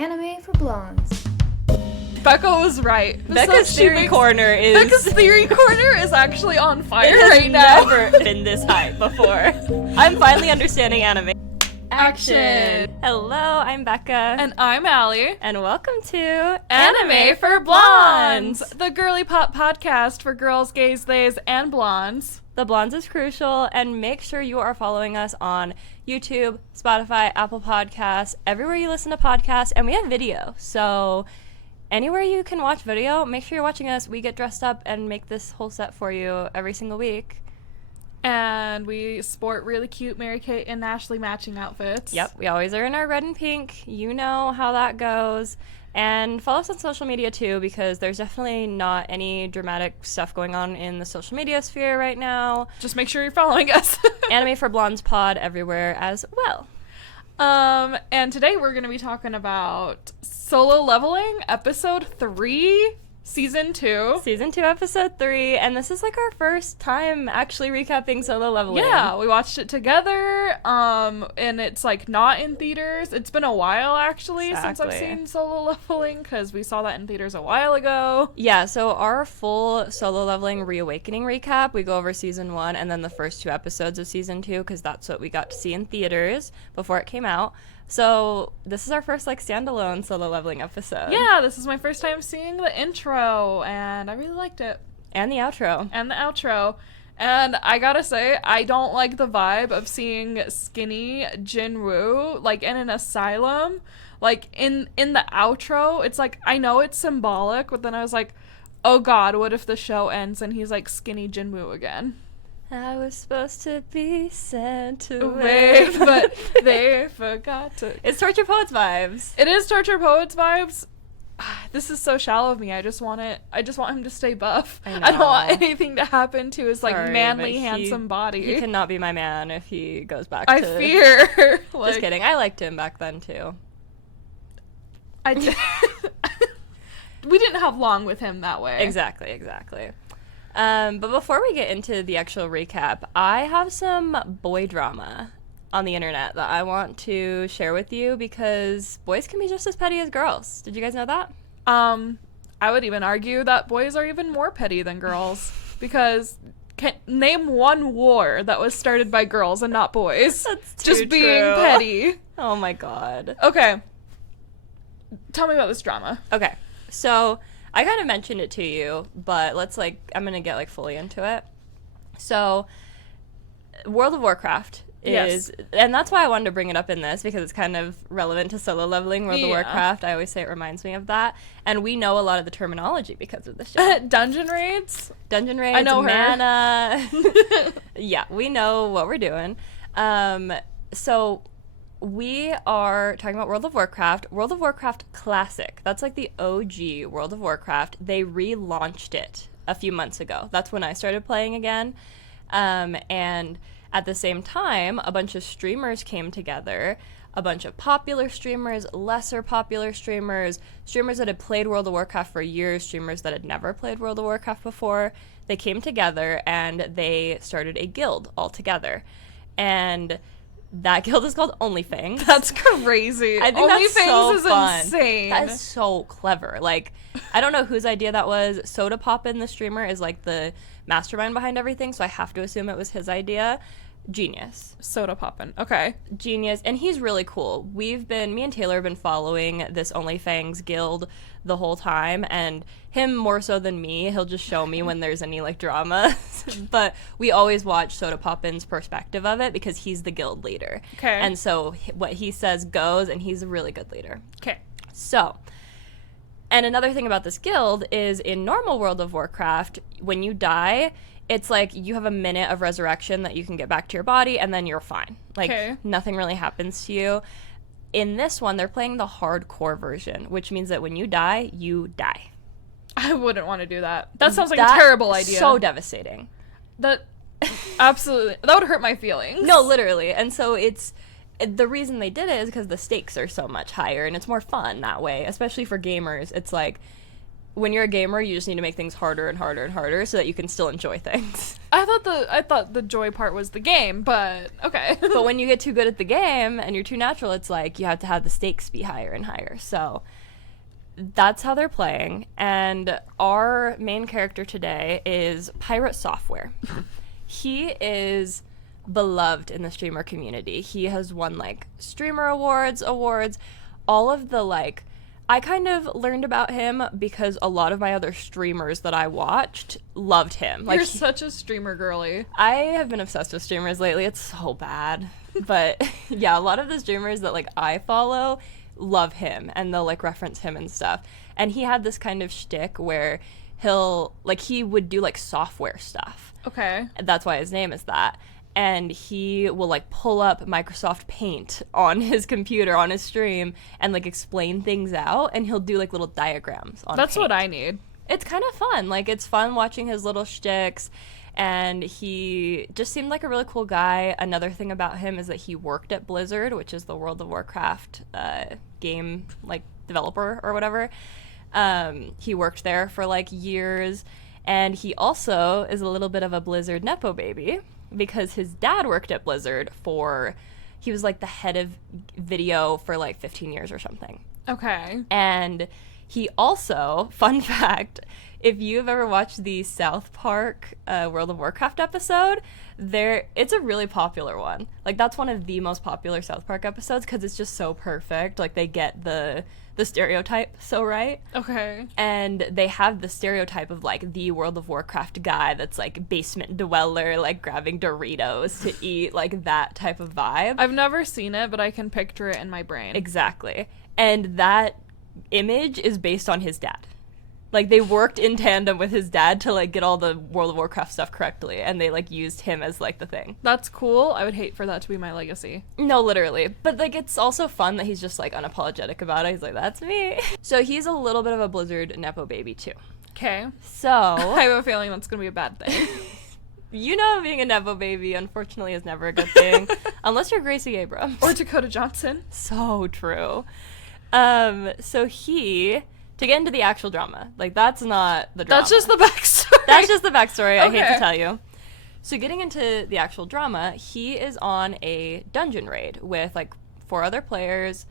Anime for Blondes. Becca was right. Becca's theory corner is actually on fire right now. now. Never been this hype before. I'm finally understanding anime. Action. Hello, I'm Becca. And I'm Allie. And welcome to Anime for Blondes, the girly pop podcast for girls, gays, theys, and blondes. The blondes is crucial, and make sure you are following us on YouTube, Spotify, Apple Podcasts, everywhere you listen to podcasts, and we have video. So anywhere you can watch video, make sure you're watching us. We get dressed up and make this whole set for you every single week. And we sport really cute Mary-Kate and Ashley matching outfits. Yep, we always are in our red and pink. You know how that goes. And follow us on social media too, because there's definitely not any dramatic stuff going on in the social media sphere right now. Just make sure you're following us. Anime for Blondes pod everywhere as well. And today we're going to be talking about Solo Leveling, episode 3, season 2. Season 2, episode 3, and this is like our first time actually recapping Solo Leveling. Yeah, we watched it together, and it's like not in theaters. It's been a while actually since I've seen Solo Leveling, because we saw that in theaters a while ago. Yeah, so our full Solo Leveling Reawakening recap, we go over season 1 and then the first 2 episodes of season 2, because that's what we got to see in theaters before it came out. So this is our first like standalone Solo Leveling episode. Yeah, this is my first time seeing the intro, and I really liked it. And the outro. And I gotta say, I don't like the vibe of seeing skinny Jin-Woo, like, in an asylum. Like, in the outro, it's like, I know it's symbolic, but then I was like, oh god, what if the show ends and he's, like, skinny Jin-Woo again? I was supposed to be sent away, but they forgot to. It's Torture Poets vibes. It is Torture Poets vibes. This is so shallow of me. I just want him to stay buff. I don't want anything to happen to his manly, handsome body. He cannot be my man if he goes back I to... fear. Just kidding. I liked him back then, too. I did. We didn't have long with him that way. Exactly. But before we get into the actual recap, I have some boy drama on the internet that I want to share with you, because boys can be just as petty as girls. Did you guys know that? I would even argue that boys are even more petty than girls, because name one war that was started by girls and not boys. That's just being petty. Oh my god. Okay. Tell me about this drama. Okay. So I kind of mentioned it to you, but I'm going to get fully into it. So World of Warcraft is, and that's why I wanted to bring it up in this, because it's kind of relevant to Solo Leveling. World of Warcraft, I always say it reminds me of that. And we know a lot of the terminology because of the show. Dungeon raids, I know mana. Yeah, we know what we're doing. So we are talking about World of Warcraft. World of Warcraft Classic. That's like the OG World of Warcraft. They relaunched it a few months ago. That's when I started playing again. And at the same time, a bunch of streamers came together. A bunch of popular streamers, lesser popular streamers that had played World of Warcraft for years, streamers that had never played World of Warcraft before. They came together and they started a guild all together. And that guild is called OnlyFangs. That's crazy. I think OnlyFangs is fun. insane. That is so clever. Like, I don't know whose idea that was. Soda Poppin', the streamer, is like the mastermind behind everything, so I have to assume it was his idea. Genius. Soda Poppin'. Okay. Genius. And he's really cool. Me and Taylor have been following this OnlyFangs guild the whole time, and him more so than me. He'll just show me when there's any drama. But we always watch Soda Poppin's perspective of it, because he's the guild leader. Okay. And so what he says goes, and he's a really good leader. Okay. So, and another thing about this guild is in normal World of Warcraft, when you die, it's like you have a minute of resurrection that you can get back to your body, and then you're fine. Nothing really happens to you. In this one, they're playing the hardcore version, which means that when you die, you die. I wouldn't want to do that. That sounds like a terrible idea. So devastating. Absolutely. That would hurt my feelings. No, literally. And so the reason they did it is because the stakes are so much higher, and it's more fun that way, especially for gamers. It's like, when you're a gamer, you just need to make things harder and harder and harder so that you can still enjoy things. I thought the joy part was the game, but okay. But when you get too good at the game and you're too natural, it's like you have to have the stakes be higher and higher. So that's how they're playing. And our main character today is Pirate Software. He is beloved in the streamer community. He has won like streamer awards, all of the like. I kind of learned about him because a lot of my other streamers that I watched loved him. Like, you're such a streamer girly. I have been obsessed with streamers lately. It's so bad. But yeah, a lot of the streamers that like I follow love him and they'll like reference him and stuff. And he had this kind of shtick where he would do like software stuff. Okay. That's why his name is that. And he will like pull up Microsoft Paint on his computer on his stream and like explain things out, and he'll do like little diagrams on That's Paint. what I need. It's kind of fun. Like, it's fun watching his little shticks, and he just seemed like a really cool guy. Another thing about him is that he worked at Blizzard, which is the World of Warcraft game like developer or whatever. He worked there for like years, and he also is a little bit of a Blizzard nepo baby, because his dad worked at Blizzard he was like the head of video for like 15 years or something. Okay. And he also, fun fact, if you've ever watched the South Park World of Warcraft episode, it's a really popular one. Like, that's one of the most popular South Park episodes because it's just so perfect. Like, they get the stereotype so right. Okay. And they have the stereotype of like the World of Warcraft guy that's like basement dweller, like grabbing Doritos to eat, like that type of vibe. I've never seen it, but I can picture it in my brain. Exactly. And that image is based on his dad. Like, they worked in tandem with his dad to like get all the World of Warcraft stuff correctly, and they like used him as like the thing. That's cool. I would hate for that to be my legacy. No, literally. But like, it's also fun that he's just like unapologetic about it. He's like, that's me. So he's a little bit of a Blizzard nepo baby too. Okay. So I have a feeling that's gonna be a bad thing. You know, being a nepo baby unfortunately is never a good thing unless you're Gracie Abrams or Dakota Johnson. So true. So to get into the actual drama, like, that's not the drama. That's just the backstory. That's just the backstory. Okay. I hate to tell you. So getting into the actual drama, he is on a dungeon raid with like 4 other players,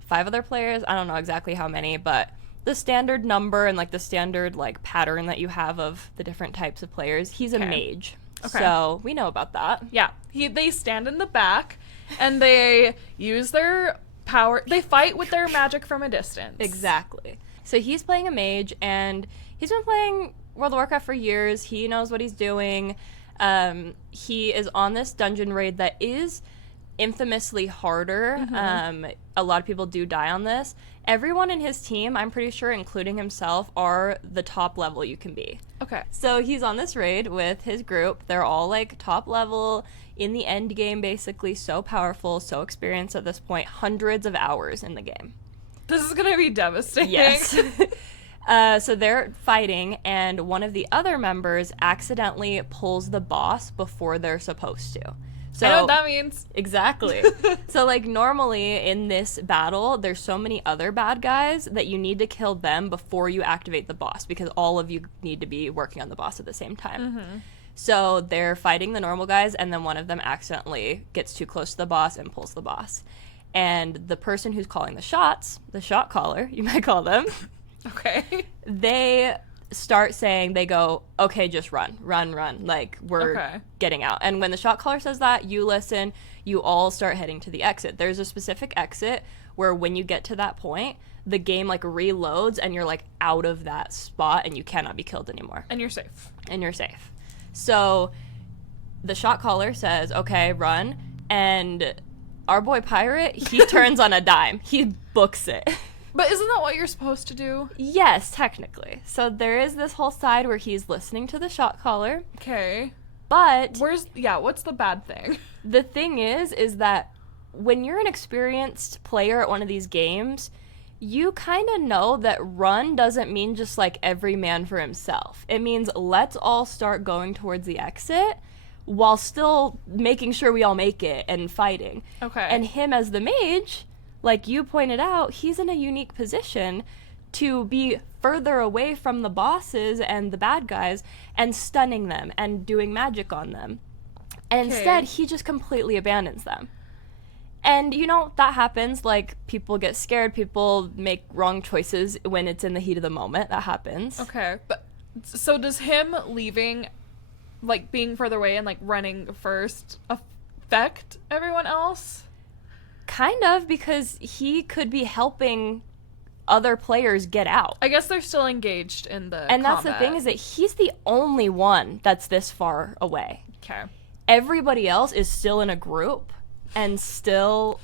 5 other players. I don't know exactly how many, but the standard number and like the standard like pattern that you have of the different types of players. He's a mage. Okay. So we know about that. Yeah. They stand in the back and they use their power. They fight with their magic from a distance. Exactly. So he's playing a mage, and he's been playing World of Warcraft for years. He knows what he's doing. He is on this dungeon raid that is infamously harder. Mm-hmm. A lot of people do die on this. Everyone in his team, I'm pretty sure, including himself, are the top level you can be. Okay. So he's on this raid with his group. They're all like top level in the end game, basically. So powerful, so experienced at this point. Hundreds of hours in the game. This is gonna be devastating. Yes. So they're fighting, and one of the other members accidentally pulls the boss before they're supposed to. So, I know what that means. Exactly. So, like, normally in this battle, there's so many other bad guys that you need to kill them before you activate the boss, because all of you need to be working on the boss at the same time. Mm-hmm. So they're fighting the normal guys, and then one of them accidentally gets too close to the boss and pulls the boss. And the person who's calling the shots, the shot caller, you might call them, okay, they start saying, they go, okay, just run, like, we're getting out. And when the shot caller says that, you listen, you all start heading to the exit. There's a specific exit where when you get to that point, the game, like, reloads, and you're, like, out of that spot, and you cannot be killed anymore. And you're safe. So the shot caller says, okay, run, and our boy Pirate, he turns on a dime. He books it. But isn't that what you're supposed to do? Yes, technically. So there is this whole side where he's listening to the shot caller. Okay. But what's the bad thing? The thing is that when you're an experienced player at one of these games, you kind of know that run doesn't mean just like every man for himself. It means let's all start going towards the exit while still making sure we all make it and fighting. Okay. And him as the mage, like you pointed out, he's in a unique position to be further away from the bosses and the bad guys and stunning them and doing magic on them. And instead, he just completely abandons them. And, you know, that happens. Like, people get scared. People make wrong choices when it's in the heat of the moment. That happens. Okay. But so does him leaving, like, being further away and, like, running first affect everyone else? Kind of, because he could be helping other players get out. I guess they're still engaged in the And that's combat. the thing, is that he's the only one that's this far away. Okay. Everybody else is still in a group and still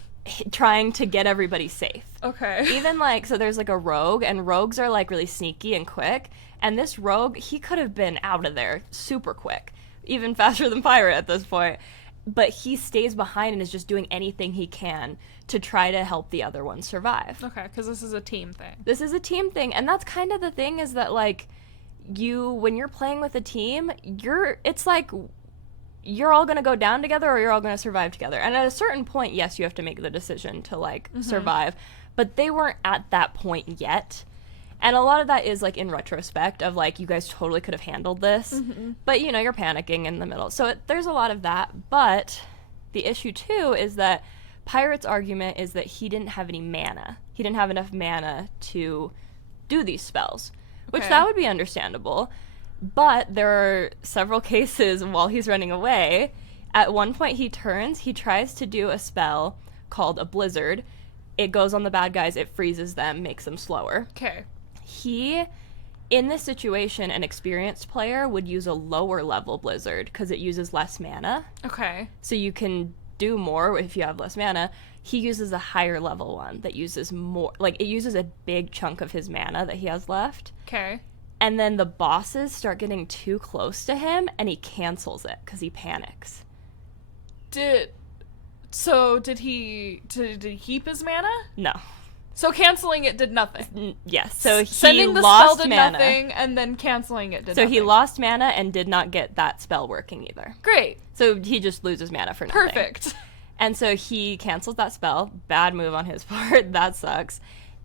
trying to get everybody safe. Okay. Even, like, so there's, like, a rogue, and rogues are, like, really sneaky and quick. And this rogue, he could have been out of there super quick, even faster than Pirate at this point. But he stays behind and is just doing anything he can to try to help the other ones survive. Okay, because this is a team thing. This is a team thing, and that's kind of the thing, is that, like, when you're playing with a team, it's like you're all going to go down together or you're all going to survive together. And at a certain point, yes, you have to make the decision to, like, survive. But they weren't at that point yet. And a lot of that is, like, in retrospect of, like, you guys totally could have handled this. But, you know, you're panicking in the middle. So there's a lot of that. But the issue, too, is that Pirate's argument is that he didn't have any mana. He didn't have enough mana to do these spells, which that would be understandable. But there are several cases while he's running away. At one point, he tries to do a spell called a blizzard. It goes on the bad guys, it freezes them, makes them slower. Okay. In this situation, an experienced player would use a lower level blizzard because it uses less mana. Okay. So you can do more if you have less mana. He uses a higher level one that uses more, like, it uses a big chunk of his mana that he has left. Okay. And then the bosses start getting too close to him and he cancels it because he panics. Did he keep his mana? No. So canceling it did nothing. Yes. So he Sending the lost spell did mana. nothing, and then canceling it did So nothing. he lost mana and did not get that spell working either. Great. So he just loses mana for nothing. Perfect. And so he cancels that spell. Bad move on his part. That sucks.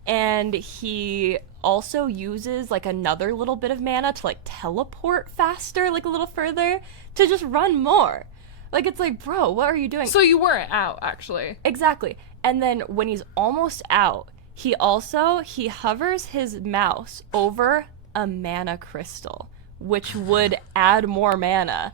And he also uses, like, another little bit of mana to, like, teleport faster, like, a little further, to just run more. Like, it's like, bro, what are you doing? So you weren't out, actually. Exactly. And then when he's almost out, he hovers his mouse over a mana crystal, which would add more mana.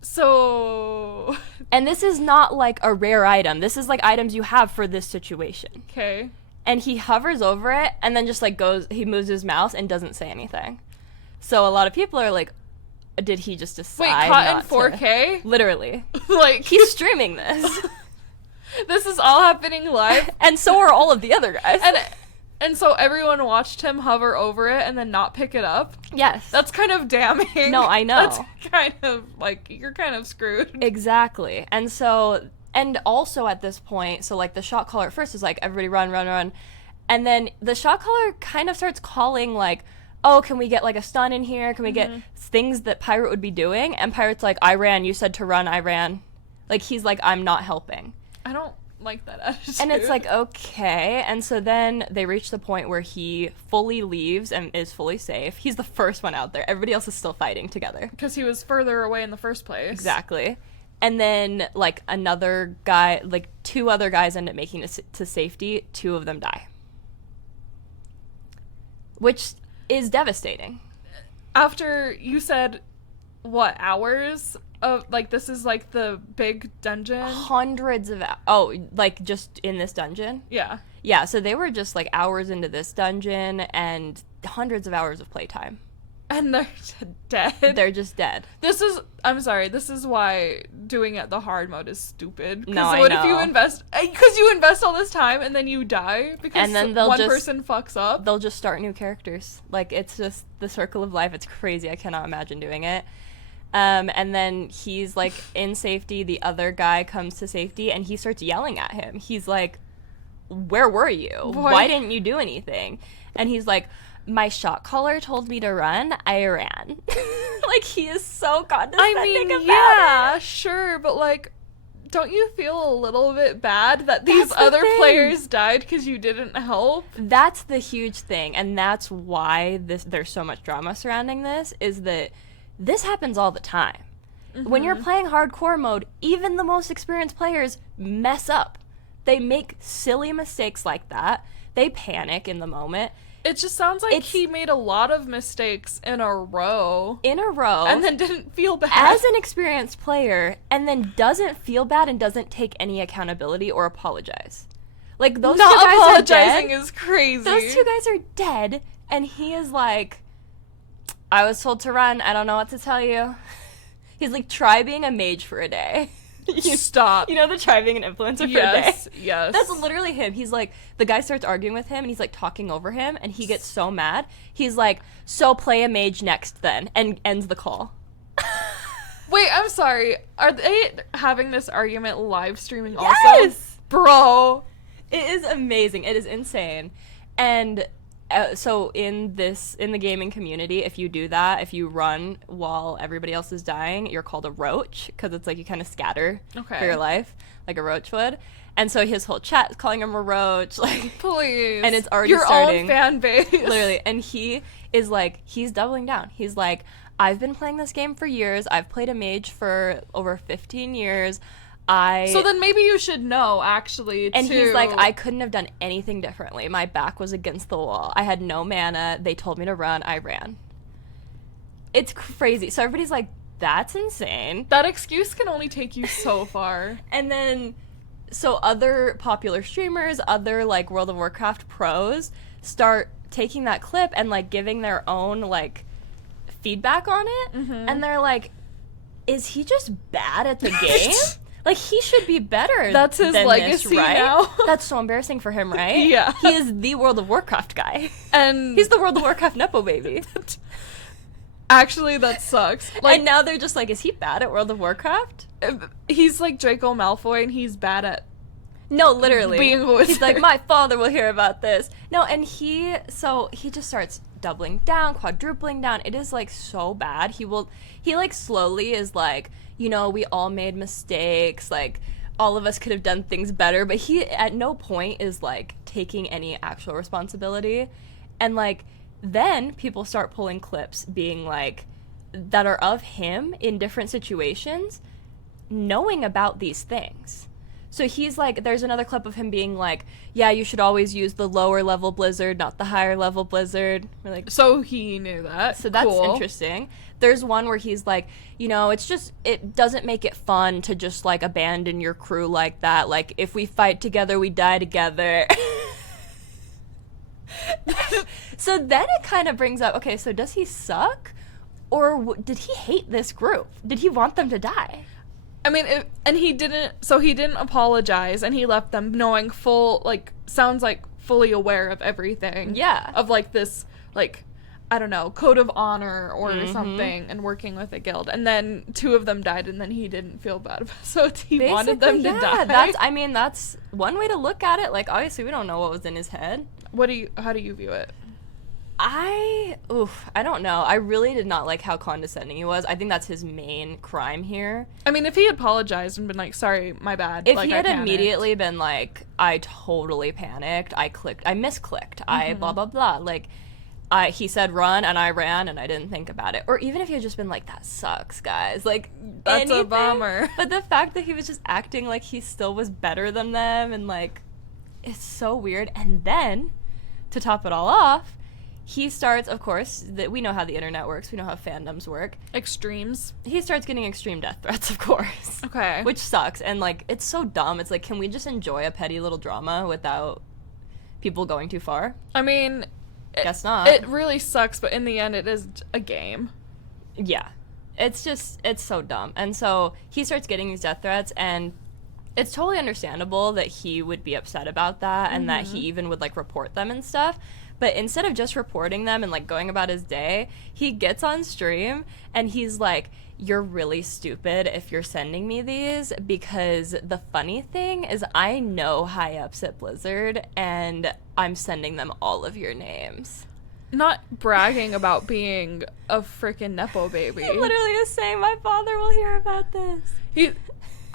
So... And this is not, like, a rare item. This is, like, items you have for this situation. Okay. And he hovers over it and then just, like, he moves his mouse and doesn't say anything. So a lot of people are like, did he just decide Wait, caught in not 4K? to? Literally. Like, He's streaming this. this is all happening live? And so are all of the other guys. And so everyone watched him hover over it and then not pick it up? Yes. That's kind of damning. No, I know. That's kind of, like, you're kind of screwed. Exactly. And so... And also at this point, so, like, the shot caller at first is like, everybody run, run, run. And then the shot caller kind of starts calling, like, oh, can we get, like, a stun in here? Can we get things that Pirate would be doing? And Pirate's like, I ran. You said to run. I ran. Like, he's like, I'm not helping. I don't like that attitude. And it's like, okay. And so then they reach the point where he fully leaves and is fully safe. He's the first one out there. Everybody else is still fighting together. Because he was further away in the first place. Exactly. And then, like, another guy, like, 2 other guys end up making it to safety. 2 of them die. Which is devastating. After you said, what, hours of, like, this is, like, the big dungeon? Hundreds of, like, just in this dungeon? Yeah. Yeah, so they were just, like, hours into this dungeon and hundreds of hours of playtime. And they're dead. They're just dead. I'm sorry, this is why doing it the hard mode is stupid. No, I what know. if you invest all this time and then you die because And then they'll one just- person fucks up? They'll just start new characters. Like, it's just the circle of life. It's crazy. I cannot imagine doing it. And then he's, like, in safety. The other guy comes to safety, and he starts yelling at him. He's like, where were you? Why didn't you do anything? And he's like, my shot caller told me to run. I ran. Like, he is so condescending about it. Yeah, sure, but, like, don't you feel a little bit bad that these other players died because you didn't help? That's the huge thing, and that's why there's so much drama surrounding this, is that this happens all the time. When you're playing hardcore mode, even the most experienced players mess up. They make silly mistakes like that. They panic in the moment. It just sounds like he made a lot of mistakes in a row. And then didn't feel bad. As an experienced player, and then doesn't feel bad and doesn't take any accountability or apologize. Like, those two guys are dead. Not apologizing is crazy. Those two guys are dead, and he is like, I was told to run. I don't know what to tell you. He's like, try being a mage for a day. Stop. You know, the try being an influencer for a day? Yes. That's literally him. He's like, the guy starts arguing with him, and he's like talking over him, and he gets so mad. He's like, so play a mage next then, and ends the call. Wait, I'm sorry. Are they having this argument live streaming also? Yes! Bro. It is amazing. It is insane. And so in the gaming community, if you do that, if you run while everybody else is dying, you're called a roach, because it's like you kind of scatter for your life like a roach would. And so his whole chat is calling him a roach, like, please. And it's already your starting. Own fan base. Literally. And he is like, he's doubling down. He's like, I've been playing this game for years. I've played a mage for over 15 years. So then maybe you should know, actually, And too. he's like, I couldn't have done anything differently. My back was against the wall. I had no mana. They told me to run. I ran. It's crazy. So everybody's like, that's insane. That excuse can only take you so far. And then, so other popular streamers, other, like, World of Warcraft pros start taking that clip and, like, giving their own, like, feedback on it. And they're like, is he just bad at the game? Like, he should be better. That's his than legacy this, right? now. That's so embarrassing for him, right? Yeah. He is the World of Warcraft guy. And he's the World of Warcraft Nepo baby. Actually, that sucks. Like, and now they're just like, is he bad at World of Warcraft? He's like Draco Malfoy, and he's bad at... No, literally. Being a wizard. He's like, my father will hear about this. No, and he just starts doubling down, quadrupling down. It is, like, so bad. He like, slowly is like, you know, we all made mistakes, like, all of us could have done things better, but he at no point is, like, taking any actual responsibility. And, like, then people start pulling clips being, like, that are of him in different situations, knowing about these things. So he's like, there's another clip of him being like, yeah, you should always use the lower level blizzard, not the higher level blizzard. We're like, so he knew that. So that's cool. Interesting. There's one where he's like, you know, it doesn't make it fun to just, like, abandon your crew like that. Like, if we fight together, we die together. So then it kind of brings up, okay, so does he suck? Or did he hate this group? Did he want them to die? I mean, he didn't apologize, and he left them knowing sounds like fully aware of everything. Yeah. Of, like, this, like, I don't know, code of honor or something, and working with a guild. And then 2 of them died, and then he didn't feel bad about it. So he Basically, wanted them to die. That's one way to look at it. Like, obviously, we don't know what was in his head. How do you view it? I don't know. I really did not like how condescending he was. I think that's his main crime here. I mean, if he had apologized and been like, sorry, my bad. If he had immediately been like, I totally panicked, I misclicked, I blah, blah, blah. Like, he said run, and I ran, and I didn't think about it. Or even if he had just been like, that sucks, guys. Like, that's anything. a bummer. But the fact that he was just acting like he still was better than them, and, like, it's so weird. And then, to top it all off, he starts, of course, we know how the internet works. We know how fandoms work. Extremes. He starts getting extreme death threats, of course. Okay. Which sucks. And, like, it's so dumb. It's like, can we just enjoy a petty little drama without people going too far? I mean... Guess not. It really sucks, but in the end, it is a game. Yeah. It's so dumb. And so he starts getting these death threats, and it's totally understandable that he would be upset about that, and that he even would, like, report them and stuff. But instead of just reporting them and, like, going about his day, he gets on stream and he's like, you're really stupid if you're sending me these, because the funny thing is I know high-ups at Blizzard, and I'm sending them all of your names. Not bragging about being a freaking Nepo baby. He literally is saying, my father will hear about this.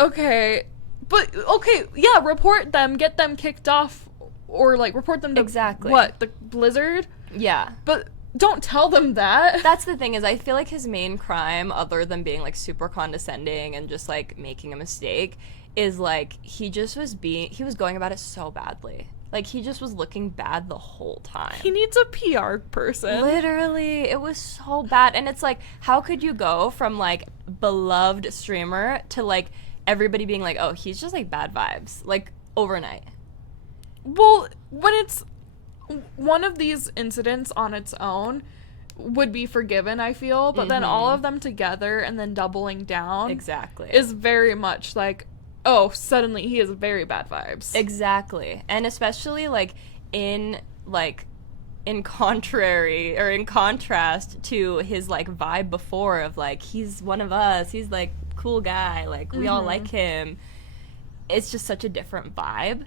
Okay, But okay, yeah, report them, get them kicked off, or like report them to Exactly. what, the Blizzard? Yeah. But don't tell them that. That's the thing, is I feel like his main crime, other than being like super condescending and just like making a mistake, is like he was going about it so badly. Like he just was looking bad the whole time. He needs a PR person. Literally, it was so bad. And it's like, how could you go from like beloved streamer to like everybody being like, oh, he's just like bad vibes, like overnight? Well, when it's one of these incidents on its own would be forgiven, I feel, but then all of them together and then doubling down Exactly. is very much like, oh, suddenly he has very bad vibes. Exactly. And especially like in contrary or in contrast to his like vibe before of like, he's one of us, he's like cool guy, like we all like him. It's just such a different vibe.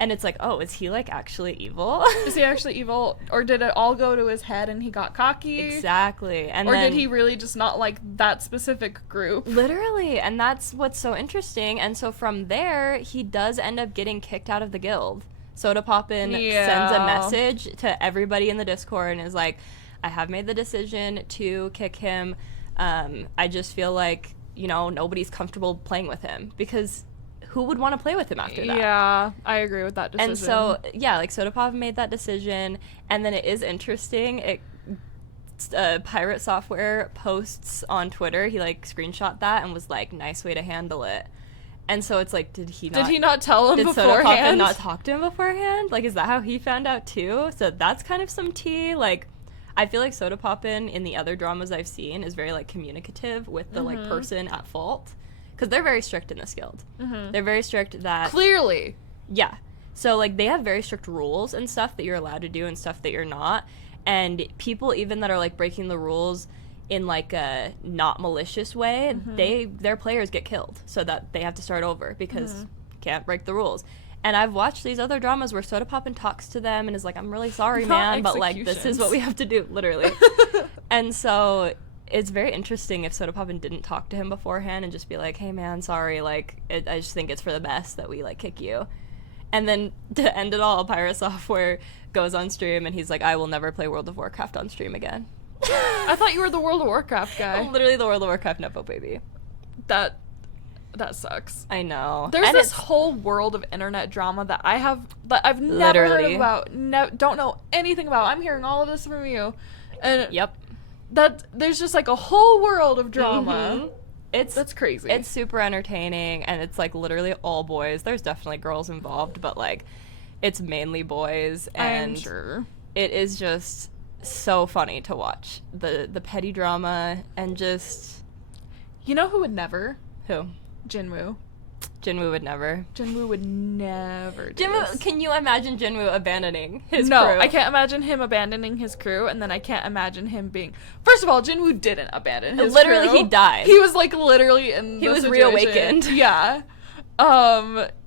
And it's like, oh, is he like actually evil? Is he actually evil, or did it all go to his head and he got cocky? Exactly. And or then, did he really just not like that specific group? literally, and that's what's so interesting. And so from there, he does end up getting kicked out of the guild. Soda Poppin sends a message to everybody in the Discord and is like, I have made the decision to kick him. I just feel like, you know, nobody's comfortable playing with him, because who would want to play with him after that? Yeah, I agree with that decision. And so, yeah, like Soda Pop made that decision, and then it is interesting. Pirate Software posts on Twitter. He like screenshot that and was like, "Nice way to handle it." And so it's like, did he not tell him did beforehand? Soda Pop not talk to him beforehand? Like, is that how he found out too? So that's kind of some tea. Like, I feel like Soda Poppin in the other dramas I've seen is very like communicative with the like person at fault. Because they're very strict in this guild. They're very strict that... Clearly. Yeah. So, like, they have very strict rules and stuff that you're allowed to do and stuff that you're not. And people even that are, like, breaking the rules in, like, a not malicious way, their players get killed. So that they have to start over because you can't break the rules. And I've watched these other dramas where Soda Poppin talks to them and is like, I'm really sorry, man, but, like, this is what we have to do, literally. And so... it's very interesting if Soda Poppin didn't talk to him beforehand and just be like, hey man, sorry, like, I just think it's for the best that we, like, kick you. And then to end it all, Pirate Software goes on stream and he's like, I will never play World of Warcraft on stream again. I thought you were the World of Warcraft guy. I'm literally the World of Warcraft Nepo baby. That sucks. I know. There's and this whole world of internet drama that I've never Literally. heard about, don't know anything about. I'm hearing all of this from you. And Yep. that there's just like a whole world of drama. That's crazy. It's super entertaining, and it's like literally all boys. There's definitely girls involved, but like it's mainly boys, and I'm sure it is just so funny to watch the petty drama and just... You know who would never? Who? Jin-Woo. Jin-Woo would never. Jin-Woo would never do Jin-Woo, this. can you imagine Jin-Woo abandoning his No, crew? I can't imagine him abandoning his crew, and then I can't imagine him being... First of all, Jin-Woo didn't abandon his Literally, crew. he died. He was, like, literally in He the was situation. reawakened. Yeah.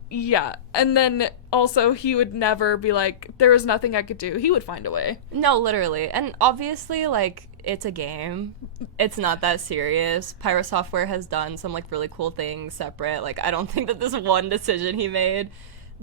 Yeah. And then, also, he would never be like, there was nothing I could do. He would find a way. No, literally. And obviously, like, it's a game. It's not that serious. Pirate Software has done some, like, really cool things separate. Like, I don't think that this one decision he made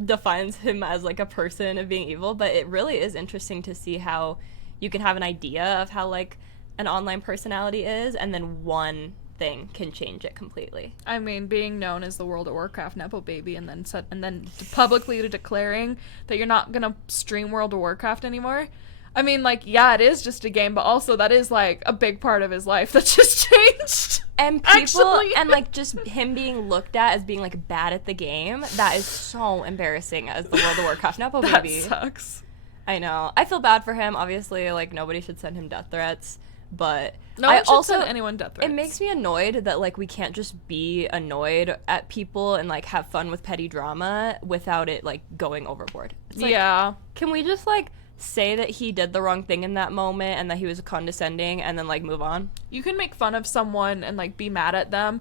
defines him as, like, a person of being evil, but it really is interesting to see how you can have an idea of how, like, an online personality is, and then one thing can change it completely. I mean, being known as the World of Warcraft Nepo baby and then publicly declaring that you're not gonna stream World of Warcraft anymore. I mean, like, yeah, it is just a game, but also that is, like, a big part of his life that just changed. And people, Actually. and, like, just him being looked at as being, like, bad at the game, that is so embarrassing as the World of Warcraft Nepo That baby. sucks. I know. I feel bad for him. Obviously, like, nobody should send him death threats, but No I one should also send anyone death threats. it makes me annoyed that, like, we can't just be annoyed at people and, like, have fun with petty drama without it, like, going overboard. It's like, yeah. can we just, like, say that he did the wrong thing in that moment and that he was condescending and then, like, move on? You can make fun of someone and, like, be mad at them,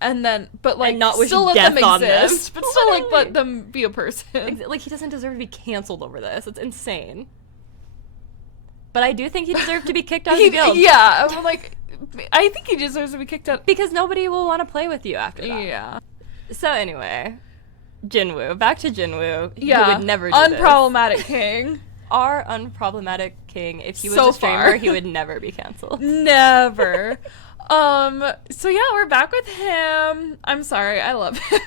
and then, but, like, And not wish still let them death on them. exist, but still, like, Literally. let them be a person. Like, he doesn't deserve to be canceled over this. It's insane. But I do think he deserved to be kicked out of the guild. Yeah, I'm like, I think he deserves to be kicked out. Because nobody will want to play with you after that. Yeah. So anyway, Jin-Woo. Back to Jin-Woo. Yeah. Who would never do unproblematic king. this. Our unproblematic king. If he was So a streamer, far. he would never be canceled. Never. So yeah, we're back with him. I'm sorry, I love him.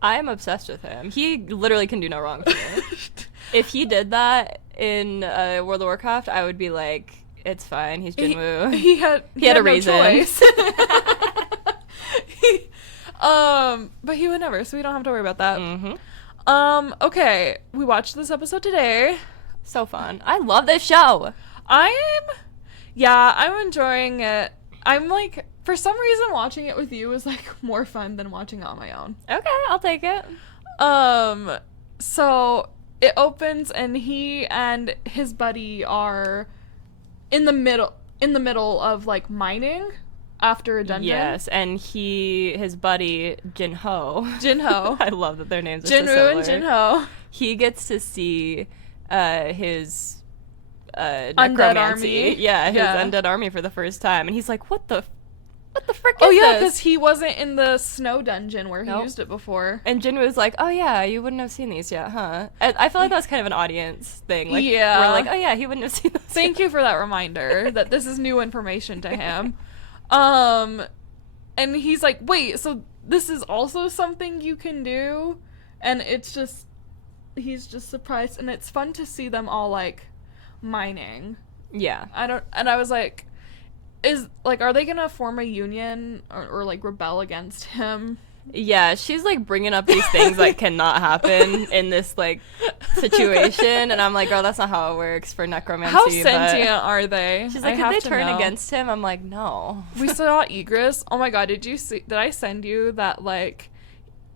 I am obsessed with him. He literally can do no wrong for me. If he did that in World of Warcraft, I would be like, it's fine. He's Jin-Woo. He had a no reason. choice. But he would never, so we don't have to worry about that. Mm-hmm. Okay, we watched this episode today. So fun. I love this show. I'm enjoying it. I'm like, for some reason, watching it with you is like more fun than watching it on my own. Okay, I'll take it. So it opens and he and his buddy are in the middle of like mining after a dungeon. Yes, and his buddy Jin-Ho. Jin-Ho. I love that their names are Jin-Woo so similar. and Jin-Ho. He gets to see his Undead necromancy. army. Yeah, his Yeah. undead army for the first time, and he's like, "What the frick is Oh yeah, this?" because he wasn't in the snow dungeon where he Nope. used it before. And Jin was like, "Oh yeah, you wouldn't have seen these yet, huh?" I feel like that's kind of an audience thing. Like, Yeah. we're like, "Oh yeah, he wouldn't have seen those." Thank you for that reminder that this is new information to him. And he's like, wait, so this is also something you can do? And he's just surprised, and it's fun to see them all like mining. Yeah. I was like, are they gonna form a union or like rebel against him? Yeah, she's like bringing up these things that cannot happen in this like situation, and I'm like, girl, that's not how it works for necromancy. How but- sentient are they? She's like, I did have they to turn know. against him? I'm like, no. We saw Egris. Oh my god, did I send you that like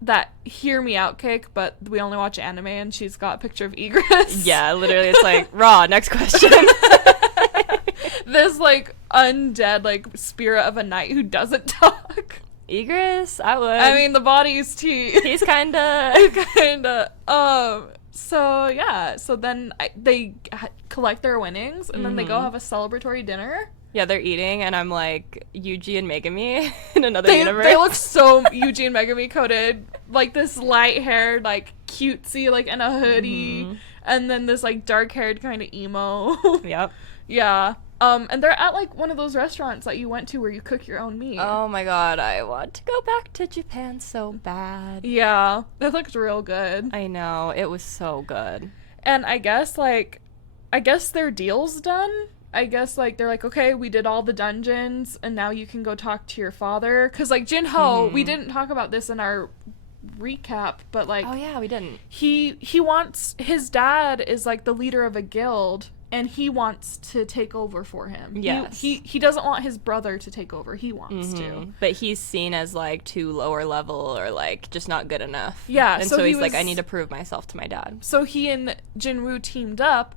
that hear me out cake, but we only watch anime and she's got a picture of Egris? Yeah, literally, it's like, raw, next question. This like undead like spirit of a knight who doesn't talk. Egris, I would. I mean, the body's teeth. he's kinda. So yeah, so then they collect their winnings and then they go Mhm. have a celebratory dinner. Yeah, they're eating, and I'm like, Yuji and Megami in another They universe. look so Yuji and Megami coded, like this light haired, like cutesy, like in a hoodie, Mhm. and then this like dark haired kind of emo. Yep. Yeah. And they're at like one of those restaurants that you went to where you cook your own meat. Oh my god, I want to go back to Japan so bad. Yeah, that looked real good. I know, it was so good. And I guess their deal's done. I guess like they're like, okay, we did all the dungeons and now you can go talk to your father. Cause like Jin-Ho, we didn't talk about this in our recap, but like Oh yeah, we didn't. he wants, his dad is like the leader of a guild and he wants to take over for him. Yes. He doesn't want his brother to take over. He wants to. Mhm. But he's seen as like too lower level or like just not good enough. Yeah, And so so he he's like, was- I need to prove myself to my dad. So he and Jin-Woo teamed up,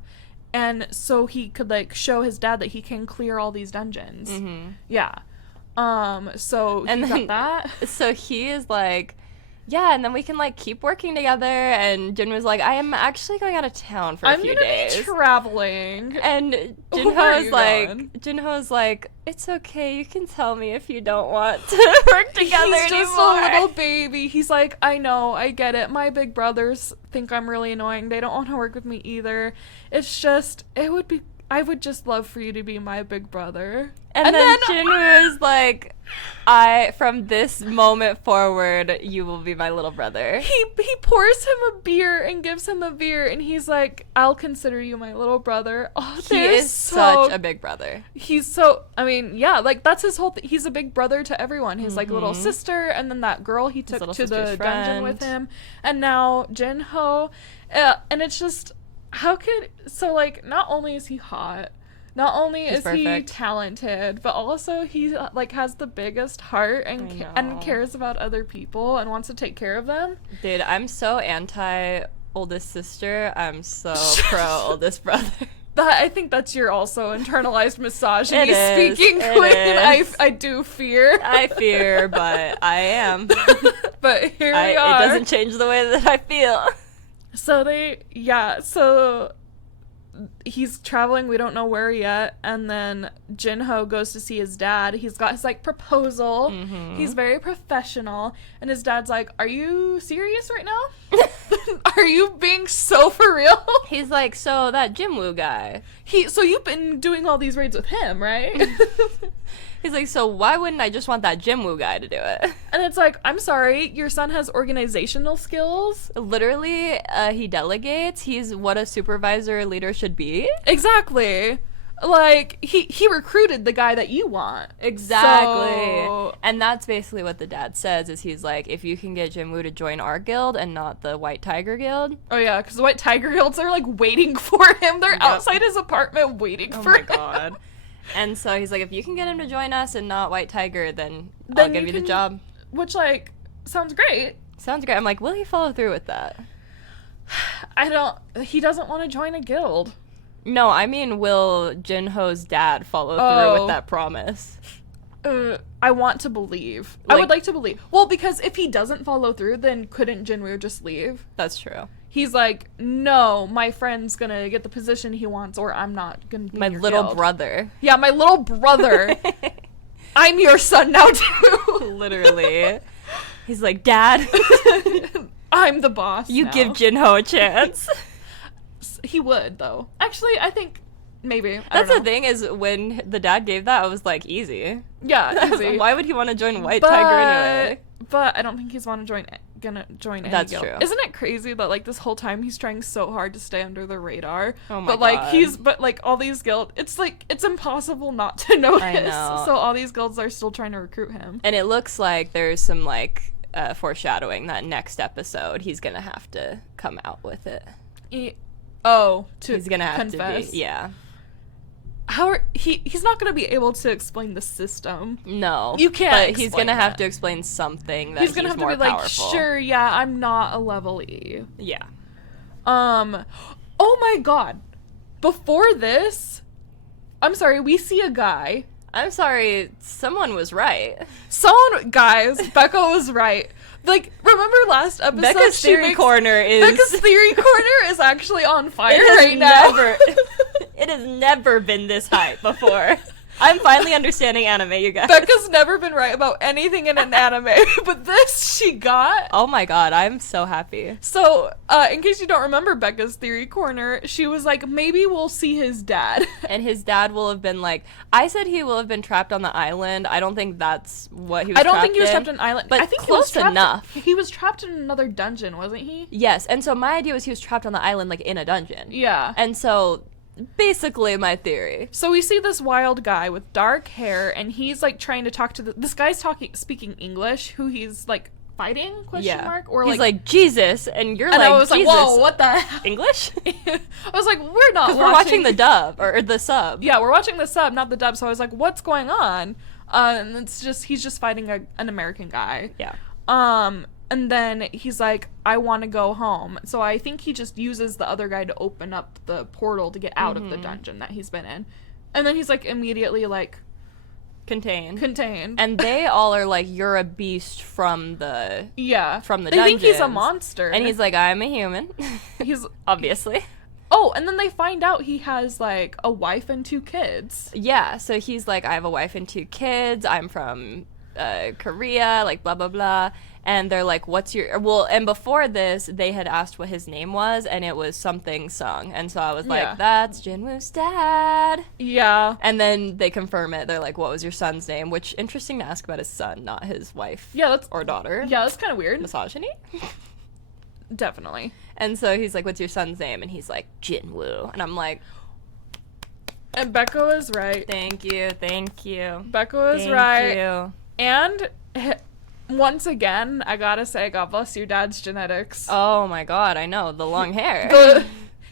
and so he could like show his dad that he can clear all these dungeons. Mm-hmm. Yeah. So And he then- got that. So he is like, yeah, and then we can like keep working together. And Jin was like, I am actually going out of town for a I'm few gonna days. be traveling. And Where are you going? Jinho is like, it's okay, you can tell me if you don't want to work together He's just anymore. a little baby. He's like, I know, I get it. My big brothers think I'm really annoying. They don't want to work with me either. It's just, I would just love for you to be my big brother. And then Jinwoo is like, from this moment forward, you will be my little brother. He pours him a beer and gives him a beer, and he's like, I'll consider you my little brother. Oh, He they're is such a big brother. He's so, I mean, yeah, like that's his whole he's a big brother to everyone. His like little sister, and then that girl he took little to the sister's dungeon with friend. him, and now Jin-Ho, and it's just, like not only is he hot, not only He's is he perfect. talented, but also he like has the biggest heart and I and know. cares about other people and wants to take care of them. Dude, I'm so anti oldest sister. I'm so pro oldest brother. I think that's your also internalized misogyny It is, speaking, it Queen. is. I do fear. I fear, but I am. But here we It are. doesn't change the way that I feel. So he's traveling, we don't know where yet, and then Jin-Ho goes to see his dad. He's got his like proposal. He's very professional, and his dad's like, are you serious right now? Are you being so for real? He's like, so that Jin-Woo guy, So you've been doing all these raids with him, right? he's like, so why wouldn't I just want that Jin-Woo guy to do it? And it's like, I'm sorry, your son has organizational skills. Literally, he delegates. He's what a supervisor leader should be. Exactly. Like, he recruited the guy that you want. Exactly. So... And that's basically what the dad says, is he's like, if you can get Jin-Woo to join our guild and not the White Tiger Guild. Oh, yeah, because the White Tiger Guilds are, like, waiting for him. They're outside his apartment waiting for him. Oh, my God. And so he's like, if you can get him to join us and not White Tiger, then I'll give you the job. Which, like, sounds great. Sounds great. I'm like, will he follow through with that? He doesn't want to join a guild. No, I mean, will Jin-Ho's dad follow through with that promise? I want to believe. Like, I would like to believe. Well, because if he doesn't follow through, then couldn't Jin-Woo just leave? That's true. He's like, no, my friend's gonna get the position he wants, or I'm not gonna be My in your little guild. brother. Yeah, my little brother. I'm your son now, too. Literally. He's like, Dad, I'm the boss you now. give Jin-Ho a chance. He would, though. Actually, I think maybe. That's the thing, is when the dad gave that, I was like, easy. Yeah, easy. Why would he want to join White Tiger anyway? But I don't think he's gonna join any That's guild. true. Isn't it crazy that like this whole time he's trying so hard to stay under the radar? Oh my but like God. all these guilds, it's like it's impossible not to notice. I know. So all these guilds are still trying to recruit him. And it looks like there's some like foreshadowing that next episode he's gonna have to come out with it. He's gonna have confess. to be, yeah. He's not gonna be able to explain the system. No, you can't. But he's gonna have to explain something that he's gonna have to be powerful. like, sure, yeah, I'm not a level E. Yeah. Oh my God. Before this, I'm sorry, we see a guy. I'm sorry, someone was right. Guys, Becca was right. Like, remember last episode? Becca's theory corner is actually on fire right now. It has never been this hype before. I'm finally understanding anime, you guys. Becca's never been right about anything in an anime, but this she got. Oh my God, I'm so happy. So, in case you don't remember Becca's theory corner, she was like, maybe we'll see his dad. And his dad will have been like, I said he will have been trapped on the island. I don't think that's what he was trapped in. I don't think he was trapped on an island. But I think close enough. He was trapped in another dungeon, wasn't he? Yes, and so my idea was he was trapped on the island, like, in a dungeon. Yeah. And so... basically my theory. So we see this wild guy with dark hair, and he's like trying to talk to this guy's speaking English, who he's like fighting ? Or he's like Jesus, and you're and like, I was Jesus. like, whoa, what the hell? English? I was like, we're not because we're watching the dub or the sub. Yeah, we're watching the sub, not the dub. So I was like, what's going on? And it's just he's just fighting an American guy. Yeah. And then he's like, I want to go home. So I think he just uses the other guy to open up the portal to get out of the dungeon that he's been in. And then he's like immediately like contained. And they all are like, you're a beast from the dungeon. They think he's a monster. And he's like, I'm a human. He's obviously. Oh, and then they find out he has like a wife and 2 kids. Yeah, so he's like, I have a wife and 2 kids. I'm from Korea, like blah blah blah. And they're like, what's your... Well, and before this, they had asked what his name was, and it was something Sung. And so I was like, that's Jin-Woo's dad. Yeah. And then they confirm it. They're like, what was your son's name? Which, interesting to ask about his son, not his wife or daughter. Yeah, that's kind of weird. Misogyny? Definitely. And so he's like, what's your son's name? And he's like, Jin-Woo. And I'm like... And Becca was right. Thank you. Becca was right. Thank you. And... once again, I gotta say, God bless your dad's genetics. Oh my God, I know. The long hair.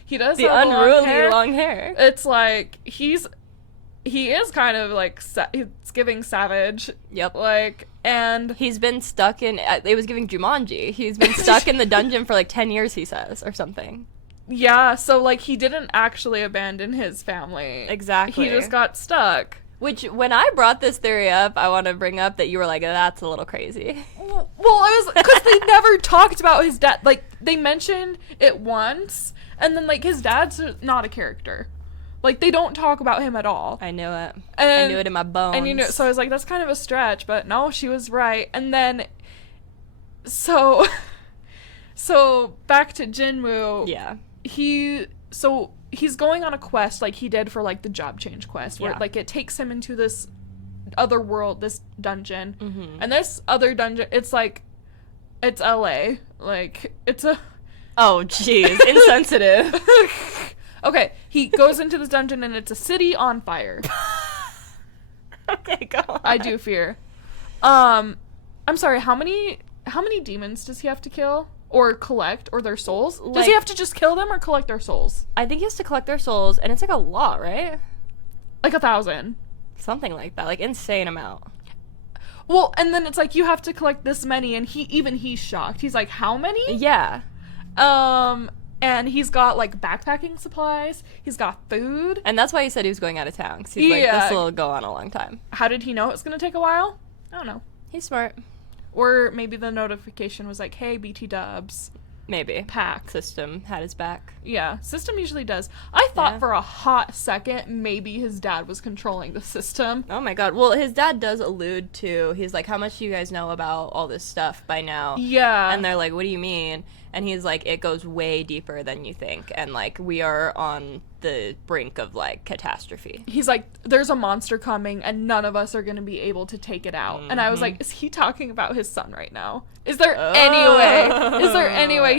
He does the have unruly long hair. It's like, he is kind of like, it's giving savage. Yep. Like, and... he's been stuck in, it was giving Jumanji. He's been stuck in the dungeon for like 10 years, he says, or something. Yeah, so like, he didn't actually abandon his family. Exactly. He just got stuck. Which, when I brought this theory up, I want to bring up that you were like, that's a little crazy. Well, I was, because they never talked about his dad. Like, they mentioned it once, And then, like, his dad's not a character. Like, they don't talk about him at all. I knew it. And, I knew it in my bones. And, you know, so I was like, that's kind of a stretch, but no, she was right. And then, so back to Jin-Woo. Yeah. He's going on a quest like he did for, like, the job change quest, where, like, it takes him into this other world, this dungeon. Mm-hmm. And this other dungeon, it's like, it's LA. Like, it's a... Oh, jeez. Insensitive. Okay, he goes into this dungeon and it's a city on fire. Okay, go on. I do fear. I'm sorry, how many demons does he have to kill? Or collect? Or their souls? Does Like, he have to just kill them or collect their souls? I think he has to collect their souls, and it's like a lot, right? Like 1,000. Something like that. Like, insane amount. Well, and then it's like, you have to collect this many, and he's shocked. He's like, how many? Yeah. And he's got, like, backpacking supplies. He's got food. And that's why he said he was going out of town. 'Cause he's like, this will go on a long time. How did he know it was going to take a while? I don't know. He's smart. Or maybe the notification was like, hey, BT dubs. Maybe. Pack. System had his back. Yeah, system usually does. I thought for a hot second maybe his dad was controlling the system. Oh my god. Well, his dad does allude to, he's like, how much do you guys know about all this stuff by now? Yeah. And they're like, what do you mean? And he's like, it goes way deeper than you think. And, like, we are on the brink of, like, catastrophe. He's like, there's a monster coming and none of us are going to be able to take it out. And I was like, is he talking about his son right now? Is there any way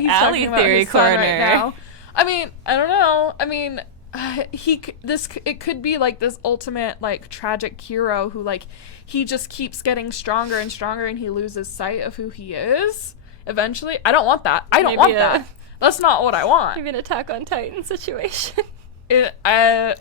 he's talking about his son right now? I mean, I don't know. I mean, it could be like this ultimate, like, tragic hero who, like, he just keeps getting stronger and stronger and he loses sight of who he is eventually. I don't want that. I don't want that. That's not what I want. Maybe an Attack on Titan situation. I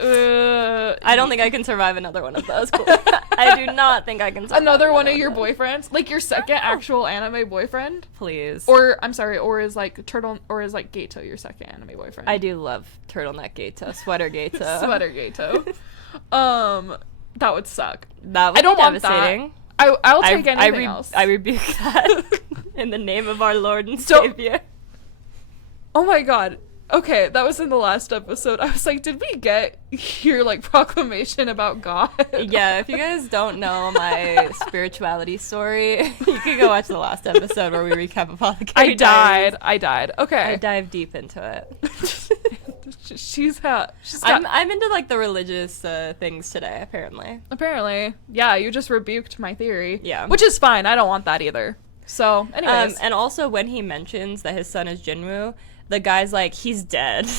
don't think I can survive another one of those. I do not think I can survive another one of your boyfriends, like your second actual anime boyfriend, please. Or I'm sorry, or is like Gato your second anime boyfriend? I do love turtleneck Gato, sweater Gato, sweater Gato. That would suck. That would I don't be devastating. Want that. I'll take anything else. I rebuke that in the name of our Lord and Savior. Oh my god. Okay, that was in the last episode. I was like, did we get your, like, proclamation about God? Yeah, if you guys don't know my spirituality story, you can go watch the last episode where we recap Apothecary Diaries. I died. Okay. I dive deep into it. I'm into, like, the religious things today, apparently. Apparently. Yeah, you just rebuked my theory. Yeah. Which is fine. I don't want that either. So, anyways. And also, when he mentions that his son is Jin-Woo, the guy's like, he's dead.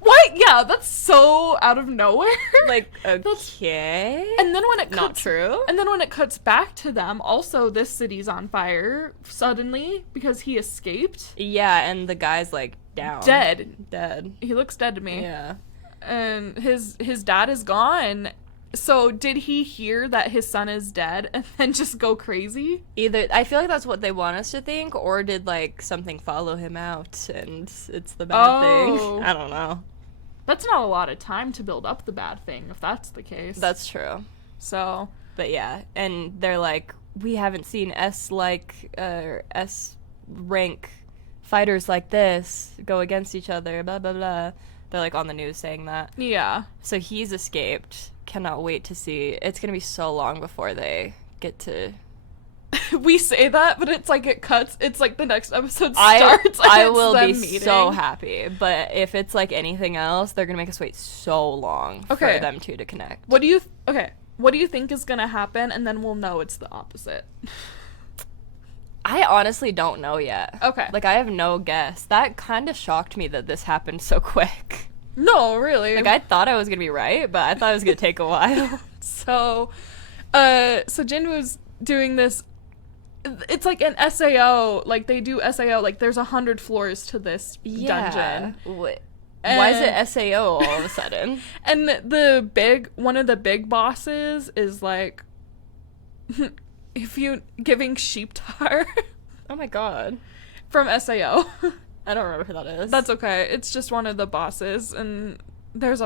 What? Yeah, that's so out of nowhere. Like, okay. And then when it cuts, not true. And then when it cuts back to them, also this city's on fire suddenly because he escaped. Yeah, and the guy's like down. Dead. He looks dead to me. Yeah. And his dad is gone. So did he hear that his son is dead and then just go crazy? Either, I feel like that's what they want us to think, or did, like, something follow him out and it's the bad thing? I don't know. That's not a lot of time to build up the bad thing, if that's the case. That's true. So. But yeah, and they're like, we haven't seen S-rank fighters like this go against each other, blah, blah, blah. They're, like, on the news saying that. Yeah. So he's escaped. Cannot wait to see. It's gonna be so long before they get to. We say that, but it's like it cuts. It's like the next episode starts. I will be so happy. But if it's like anything else, they're gonna make us wait so long for them two to connect. What do you think is gonna happen, and then we'll know it's the opposite. I honestly don't know yet. Okay. Like, I have no guess. That kind of shocked me that this happened so quick. No, really. Like, I thought I was gonna be right, but I thought it was gonna take a while. So Jin-Woo's doing this. It's like an SAO. Like, they do SAO. Like, there's 100 floors to this dungeon. Why is it SAO all of a sudden? And one of the big bosses is like, if you giving sheep tar. Oh my god. From SAO. I don't remember who that is. That's okay. It's just one of the bosses, and there's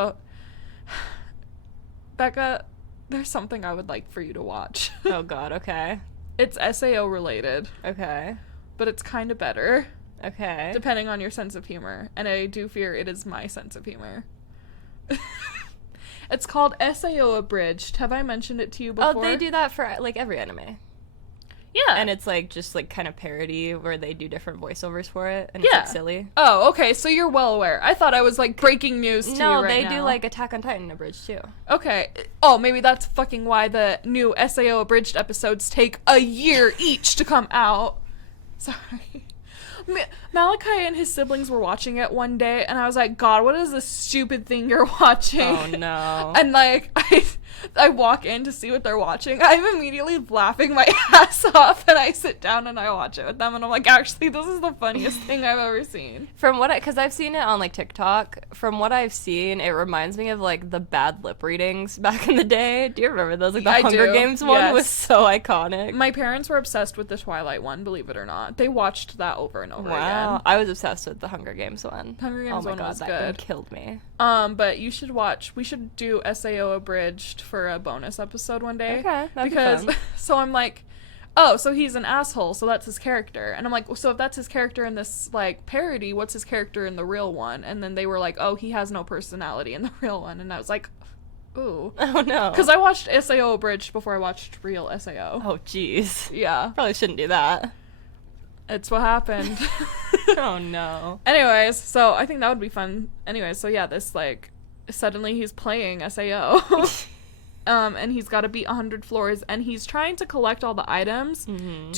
Becca, there's something I would like for you to watch. Oh god, okay. It's SAO related. Okay. But it's kind of better. Okay. depending on your sense of humor. And I do fear it is my sense of humor. It's called SAO Abridged. Have I mentioned it to you before? Oh, they do that for, like, every anime. Yeah. And it's, like, just, like, kind of parody where they do different voiceovers for it, and it's, Yeah. like, silly. Oh, okay, so you're well aware. I thought I was, like, breaking news to you right now. No, they do, like, Attack on Titan Abridged, too. Okay. Oh, maybe that's fucking why the new SAO Abridged episodes take a year each to come out. Sorry. Malachi and his siblings were watching it one day, and I was like, God, what is this stupid thing you're watching? Oh, no. And, like, I walk in to see what they're watching. I'm immediately laughing my ass off, and I sit down and I watch it with them, and I'm like, actually, this is the funniest thing I've ever seen. From what because I've seen it on, like, TikTok, from what I've seen, it reminds me of, like, the bad lip readings back in the day. Do you remember those? Like, the Hunger Games one was so iconic. My parents were obsessed with the Twilight one, believe it or not. They watched that over and over again. I was obsessed with the Hunger Games one. Hunger Games one was that good. Killed me. But you should watch. We should do SAO Abridged for a bonus episode one day. Okay, that'd be fun. So I'm like, oh, so he's an asshole, so that's his character. And I'm like, so if that's his character in this, like, parody, what's his character in the real one? And then they were like, oh, he has no personality in the real one. And I was like, ooh. Oh, no. Because I watched SAO Abridged before I watched real SAO. Oh, jeez. Yeah. Probably shouldn't do that. It's what happened. Oh, no. Anyways, so I think that would be fun. Anyways, so yeah, this, like, suddenly he's playing SAO. And he's got to beat 100 floors, and he's trying to collect all the items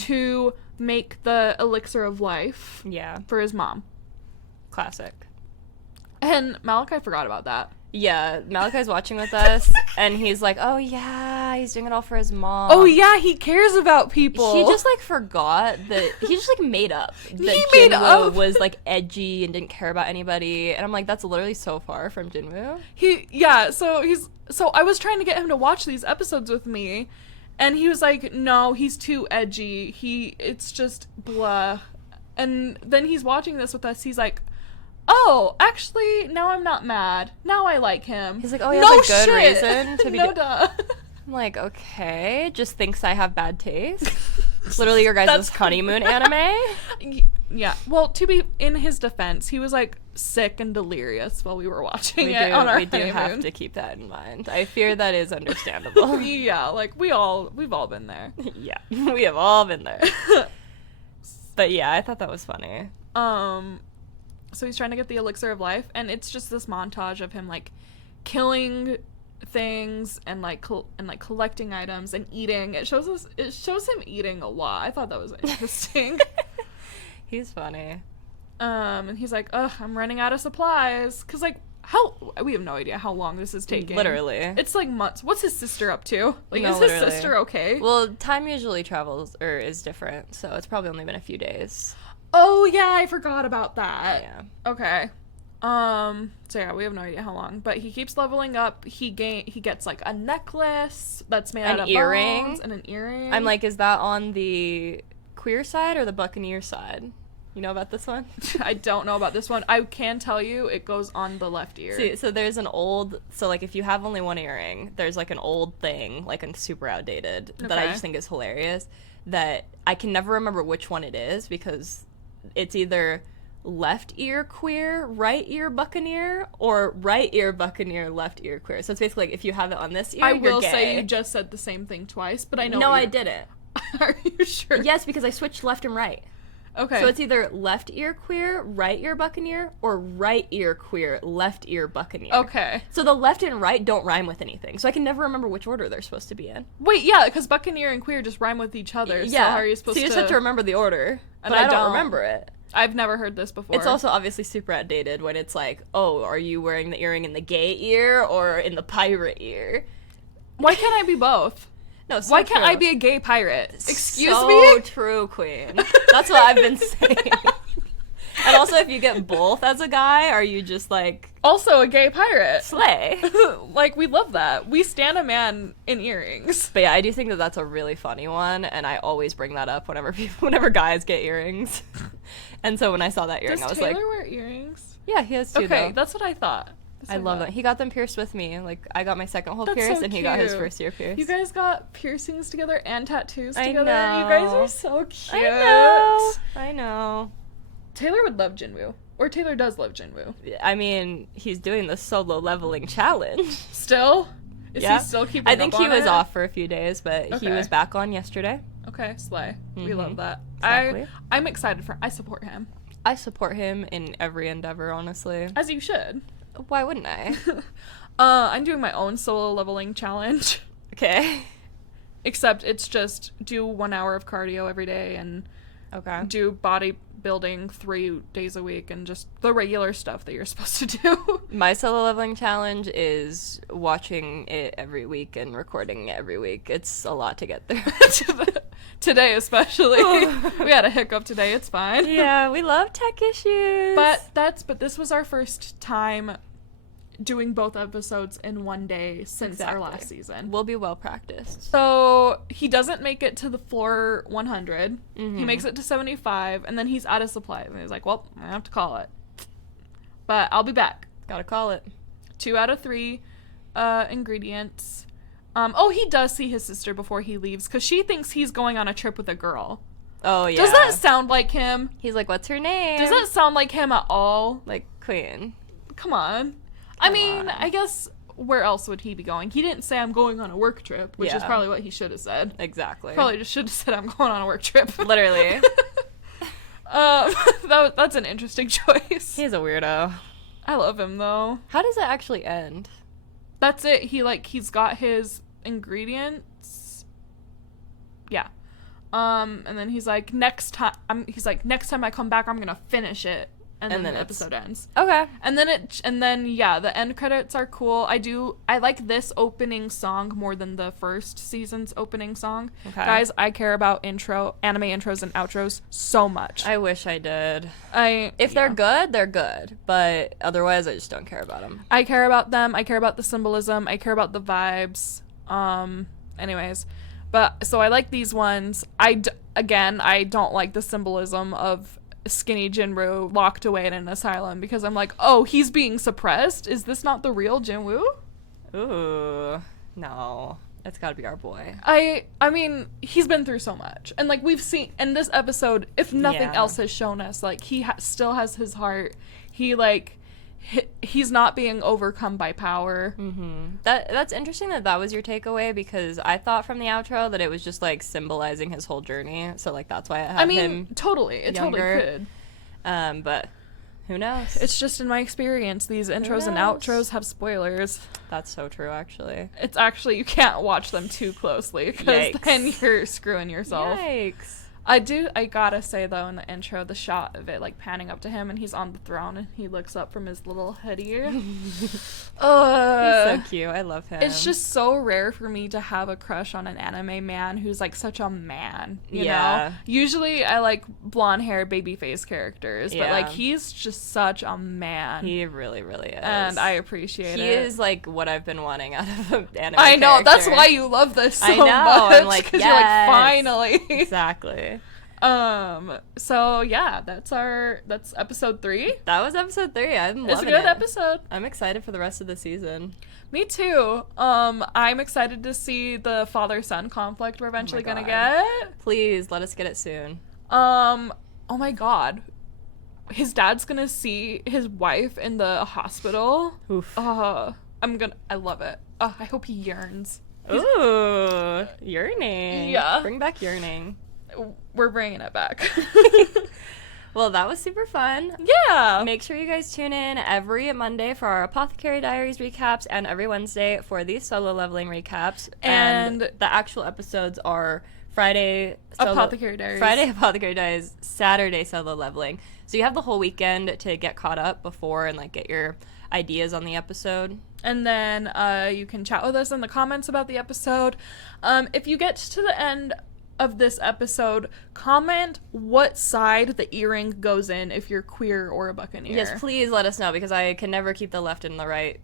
to make the elixir of life for his mom. Classic. And Malachi forgot about that. Yeah, Malachi's watching with us, and he's like, oh, yeah, he's doing it all for his mom. Oh, yeah, he cares about people. He just, like, forgot that, he just, like, made up that He made up. was, like, edgy and didn't care about anybody, and I'm like, that's literally so far from Jin-Woo. So I was trying to get him to watch these episodes with me, and he was like, no, he's too edgy, it's just blah. And then he's watching this with us, he's like, oh, actually, now I'm not mad. Now I like him. He's like, oh, he has a good shit. reason to be... No duh. I'm like, okay, just thinks I have bad taste. Literally your guys' honeymoon anime. Yeah. Well, to be in his defense, he was, like, sick and delirious while we were watching it on our We do honeymoon. have to keep that in mind. I fear that is understandable. Yeah, like, we've all been there. Yeah, we have all been there. But yeah, I thought that was funny. So he's trying to get the elixir of life, and it's just this montage of him, like, killing things and like collecting items and eating. It shows him eating a lot. I thought that was interesting. He's funny. And he's like, ugh, I'm running out of supplies, because, like, we have no idea how long this is taking. Literally. It's like months. What's his sister up to? Like, No, is literally. his sister okay? Well, time usually travels or is different, so it's probably only been a few days. Oh yeah, I forgot about that. Yeah. Okay. So yeah, we have no idea how long, but he keeps leveling up. He gets like a necklace that's made out of bones and an earring. I'm like, is that on the queer side or the Buccaneer side? You know about this one? I don't know about this one. I can tell you it goes on the left ear. See, so there's like if you have only one earring, there's like an old thing, like a super outdated, that I just think is hilarious, that I can never remember which one it is because it's either left ear queer, right ear Buccaneer, or right ear Buccaneer, left ear queer. So it's basically like if you have it on this ear, I you're will gay. say you just said the same thing twice, but I know. No, I didn't. Are you sure? Yes, because I switched left and right. Okay. So it's either left ear queer, right ear Buccaneer, or right ear queer, left ear Buccaneer. Okay. So the left and right don't rhyme with anything. So I can never remember which order they're supposed to be in. Wait, yeah, because Buccaneer and queer just rhyme with each other. Yeah. So how are you supposed to? So you just have to remember the order. And But I I don't don't. remember it. I've never heard this before. It's also obviously super outdated when it's like, oh, are you wearing the earring in the gay ear or in the pirate ear? Why can't I be both? No, so Why can't true. I be a gay pirate? Excuse so me? True, queen. That's what I've been saying. And also, if you get both as a guy, are you just like... Also a gay pirate. Slay. Like, we love that. We stand a man in earrings. But yeah, I do think that that's a really funny one, and I always bring that up whenever guys get earrings. And so when I saw that earring, Does I was Taylor like... wear earrings? Yeah, he has two, Okay, though. that's what I thought. I love that. He got them pierced with me. Like, I got my second hole That's pierced, so and he got his cute. first ear pierced. You guys got piercings together and tattoos I together. know. You guys are so cute. I know. Taylor would love Jin-Woo. Or Taylor does love Jin-Woo. I mean, he's doing the solo leveling challenge. Still? Is he still keeping I think up he on was it? off for a few days, but he Okay. was back on yesterday. Okay, slay. We love that. Exactly. I'm excited I support him. I support him in every endeavor, honestly. As you should. Why wouldn't I? I'm doing my own solo leveling challenge. Okay. Except it's just do 1 hour of cardio every day and Okay. do bodybuilding 3 days a week and just the regular stuff that you're supposed to do. My solo leveling challenge is watching it every week and recording it every week. It's a lot to get through. Today especially. We had a hiccup today, it's fine. Yeah, we love tech issues. But this was our first time doing both episodes in one day since our last season. We'll be well practiced. So he doesn't make it to the floor 100. Mm-hmm. He makes it to 75, and then he's out of supplies. And he's like, well, I have to call it. But I'll be back. Gotta call it. 2 out of 3 ingredients. He does see his sister before he leaves, because she thinks he's going on a trip with a girl. Oh, yeah. Does that sound like him? He's like, what's her name? Does that sound like him at all? Like, Queen. Come on. I mean, I guess where else would he be going? He didn't say I'm going on a work trip, which is probably what he should have said. Exactly. Probably just should have said I'm going on a work trip. Literally. That's an interesting choice. He's a weirdo. I love him though. How does it actually end? That's it. He's got his ingredients. Yeah. And then he's like, next time I come back, I'm gonna finish it. And then the episode ends. Okay. And then the end credits are cool. I like this opening song more than the first season's opening song. Okay. Guys, I care about anime intros and outros so much. I wish I did. If They're good, they're good. But otherwise, I just don't care about them. I care about them. I care about the symbolism. I care about the vibes. Anyways. But, so I like these ones. I don't like the symbolism of skinny Jin-Woo locked away in an asylum, because I'm like, oh, he's being suppressed? Is this not the real Jin-Woo? Ooh. No. It's gotta be our boy. I mean, he's been through so much. And, like, we've seen, in this episode, if nothing else has shown us, like, he still has his heart. He's not being overcome by power. Mm-hmm. That's interesting that was your takeaway, because I thought from the outro that it was just like symbolizing his whole journey. So like that's why it had him totally. It younger. totally could. But who knows? It's just in my experience, these intros and outros have spoilers. That's so true, actually. It's actually, you can't watch them too closely, because then you're screwing yourself. Yikes. I gotta say though, in the intro, the shot of it like panning up to him and he's on the throne and he looks up from his little hoodie. He's so cute. I love him. It's just so rare for me to have a crush on an anime man who's like such a man, you know? Usually I like blonde hair baby face characters, but like he's just such a man. He really, really is. And I appreciate it. He is like what I've been wanting out of an anime I know, character. that's why you love this so much. I'm like, because you're like, finally. Exactly. So yeah, that's episode 3. That was episode 3. I'm loving it. It's a good episode. I'm excited for the rest of the season. Me too. I'm excited to see the father-son conflict we're eventually gonna get. Please let us get it soon. Oh my god. His dad's gonna see his wife in the hospital. Oof. I love it. I hope he yearns. Ooh, yearning. Yeah. Bring back yearning. We're bringing it back. Well, that was super fun. Yeah. Make sure you guys tune in every Monday for our Apothecary Diaries recaps and every Wednesday for the solo leveling recaps. And the actual episodes are Friday Apothecary Diaries. Friday Apothecary Diaries, Saturday solo leveling. So you have the whole weekend to get caught up before and like get your ideas on the episode. And then you can chat with us in the comments about the episode. If you get to the end of this episode, comment what side the earring goes in if you're queer or a buccaneer. Yes, please let us know, because I can never keep the left and the right,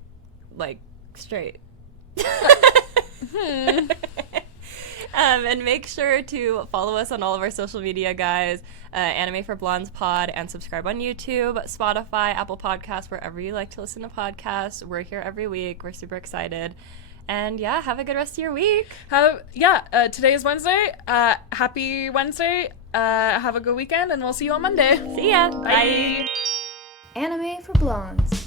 like, straight. And make sure to follow us on all of our social media, guys. Anime for Blondes Pod, and subscribe on YouTube, Spotify, Apple Podcasts, wherever you like to listen to podcasts. We're here every week. We're super excited. And yeah, have a good rest of your week. Today is Wednesday. Happy Wednesday. Have a good weekend, and we'll see you on Monday. See ya. Bye. Anime for Blondes.